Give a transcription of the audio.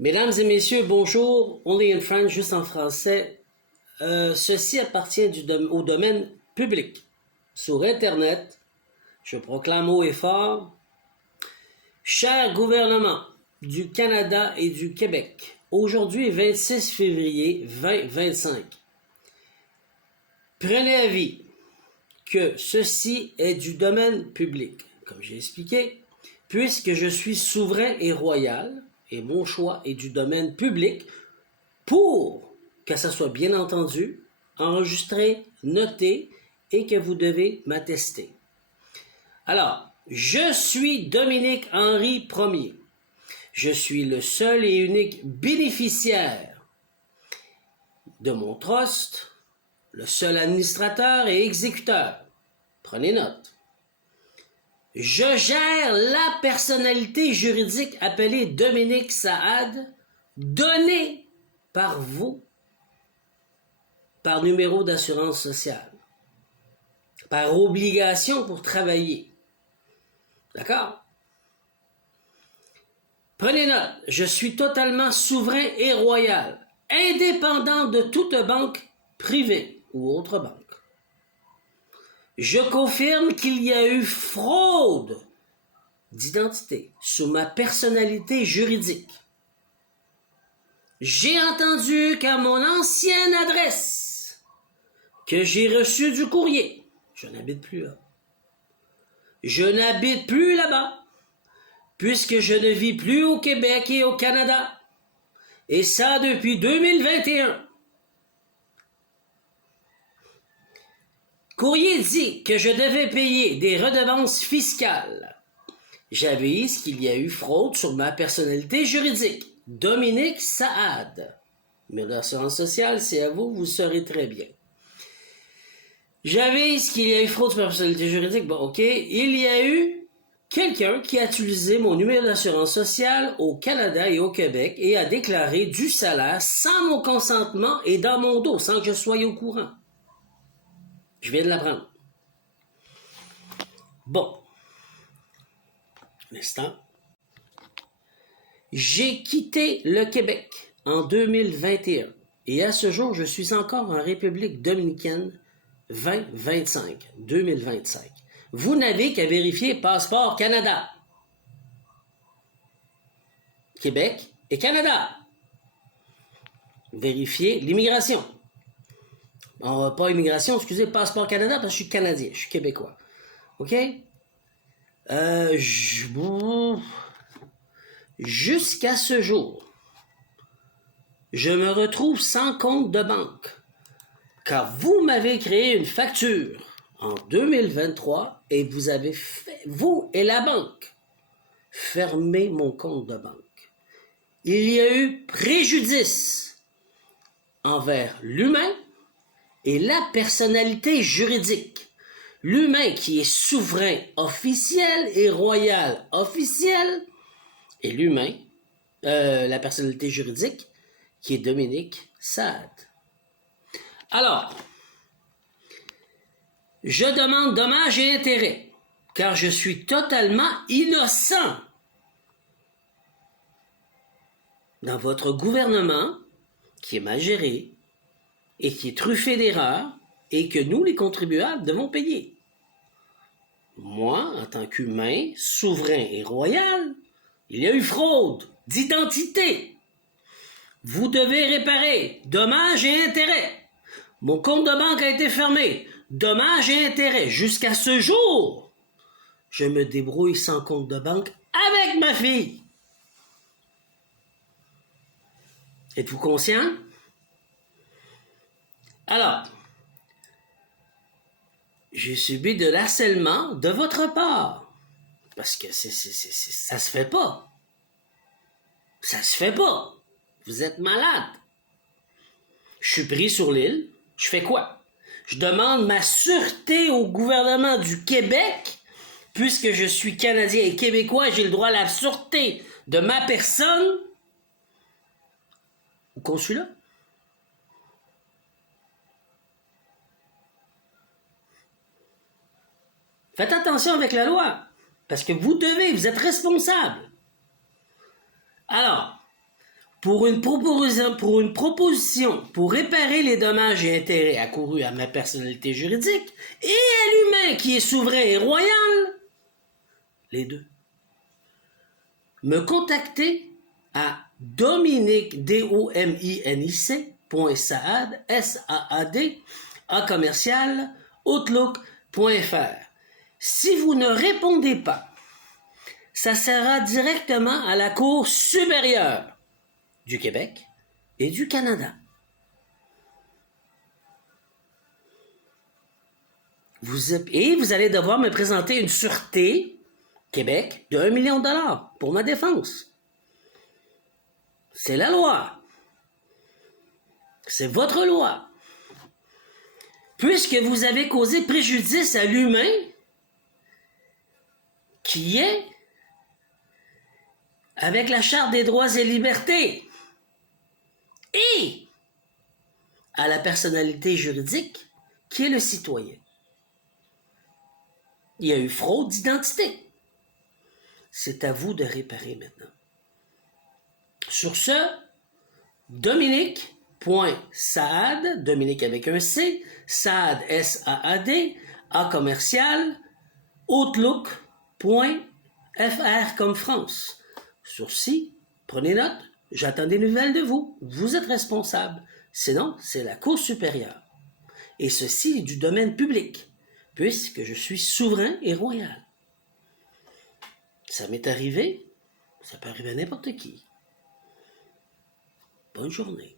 Mesdames et messieurs, bonjour. Only in French, juste en français. Ceci appartient au domaine public. Sur Internet, je proclame haut et fort, cher gouvernement du Canada et du Québec, aujourd'hui 26 février 2025, prenez avis que ceci est du domaine public, comme j'ai expliqué, puisque je suis souverain et royal, et mon choix est du domaine public, pour que ça soit bien entendu, enregistré, noté, et que vous devez m'attester. Alors, je suis Dominique Henry Ier. Je suis le seul et unique bénéficiaire de mon trust, le seul administrateur et exécuteur. Prenez note. Je gère la personnalité juridique appelée Dominique Saad, donnée par vous, par numéro d'assurance sociale, par obligation pour travailler. D'accord? Prenez note, je suis totalement souverain et royal, indépendant de toute banque privée ou autre banque. Je confirme qu'il y a eu fraude d'identité sous ma personnalité juridique. J'ai entendu qu'à mon ancienne adresse, que j'ai reçu du courrier, je n'habite plus là. Je n'habite plus là-bas, puisque je ne vis plus au Québec et au Canada, et ça depuis 2021. Courrier dit que je devais payer des redevances fiscales. J'avise qu'il y a eu fraude sur ma personnalité juridique. Dominique Saad. Mais l'assurance sociale, c'est à vous, vous saurez très bien. J'avise qu'il y a eu fraude sur ma personnalité juridique. Bon, ok. Il y a eu quelqu'un qui a utilisé mon numéro d'assurance sociale au Canada et au Québec et a déclaré du salaire sans mon consentement et dans mon dos, sans que je sois au courant. Je viens de l'apprendre. Bon. Un instant. J'ai quitté le Québec en 2021 et à ce jour, je suis encore en République dominicaine 2025. Vous n'avez qu'à vérifier Passeport Canada. Québec et Canada. Vérifiez l'immigration. Pas immigration, excusez, Passeport Canada parce que je suis Canadien, je suis Québécois. OK? Jusqu'à ce jour, je me retrouve sans compte de banque, car vous m'avez créé une facture en 2023 et vous avez fait, vous et la banque, fermer mon compte de banque. Il y a eu préjudice envers l'humain et la personnalité juridique. L'humain qui est souverain officiel et royal officiel, et l'humain, la personnalité juridique, qui est Dominique Saad. Alors, je demande dommages et intérêts, car je suis totalement innocent. Dans votre gouvernement, qui est mal géré, et qui est truffé d'erreurs, et que nous, les contribuables, devons payer. Moi, en tant qu'humain, souverain et royal, il y a eu fraude d'identité. Vous devez réparer. Dommages et intérêts. Mon compte de banque a été fermé. Dommages et intérêts. Jusqu'à ce jour, je me débrouille sans compte de banque avec ma fille. Êtes-vous conscient? Alors, j'ai subi de l'harcèlement de votre part. Parce que ça se fait pas. Ça se fait pas. Vous êtes malade. Je suis pris sur l'île. Je fais quoi? Je demande ma sûreté au gouvernement du Québec, puisque je suis Canadien et Québécois, j'ai le droit à la sûreté de ma personne au consulat. Faites attention avec la loi, parce que vous êtes responsable. Alors, pour une proposition pour réparer les dommages et intérêts accourus à ma personnalité juridique et à l'humain qui est souverain et royal, les deux, me contacter à Dominique, D-O-M-I-N-I-C, .saad, S-A-A-D, à commercial, outlook.fr. Si vous ne répondez pas, ça sera directement à la Cour supérieure du Québec et du Canada. Vous allez devoir me présenter une sûreté Québec de 1 million de dollars pour ma défense. C'est la loi. C'est votre loi. Puisque vous avez causé préjudice à l'humain qui est avec la Charte des droits et libertés et à la personnalité juridique qui est le citoyen. Il y a eu fraude d'identité. C'est à vous de réparer maintenant. Sur ce, Dominique.saad, Dominique avec un C, Saad, S-A-A-D, à commercial, outlook.fr comme France. Sur ci, prenez note, j'attends des nouvelles de vous. Vous êtes responsable. Sinon, c'est la Cour supérieure. Et ceci est du domaine public, puisque je suis souverain et royal. Ça m'est arrivé, ça peut arriver à n'importe qui. Bonne journée.